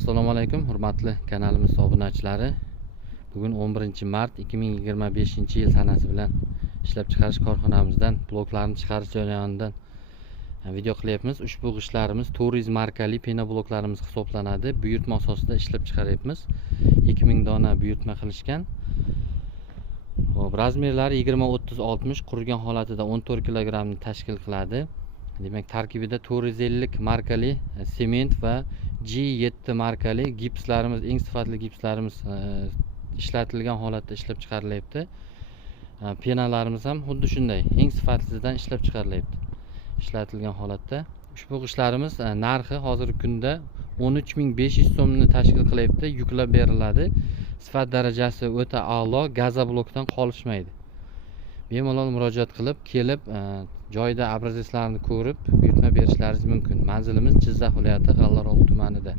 Assalomu alaykum, hurmatli kanalimiz obunachilari. Bugun 11 mart 2025-yil sanasi bilan ishlab chiqarish korxonamizdan bloklarni chiqarish jarayonidan video qilyapmiz. Ushbu g'ishtlarimiz Turizm markali pena bloklarimiz hisoblanadi. Buyurtma asosida ishlab chiqaryapmiz. 2000 dona buyurtma qilishgan. Hop, razmerlari 20-30-60, qurigan holatida 14 kilogramni tashkil qiladi. Demak, tarkibida 450 markali sement va G7 markali gipslarimiz, eng sifatli gipslarimiz ishlatilgan holatda ishlab chiqarilyapti. Penalarimiz ham xuddi shunday, eng sifatlisidan ishlab chiqarilyapti. Ishlatilgan holatda. Ushbu g'ishtlarimiz narxi hozirgi kunda 13500 so'mni tashkil qilyapti. Yuklab beriladi. Sifat darajasi o'ta a'lo, gazoblokdan qolishmaydi. Bemalol murojaat qilib, kelib joyda obrazeslarni ko'rib buyurtma berishlaringiz mumkin. Manzilimiz Jizzax viloyati G'allaorol tumanida.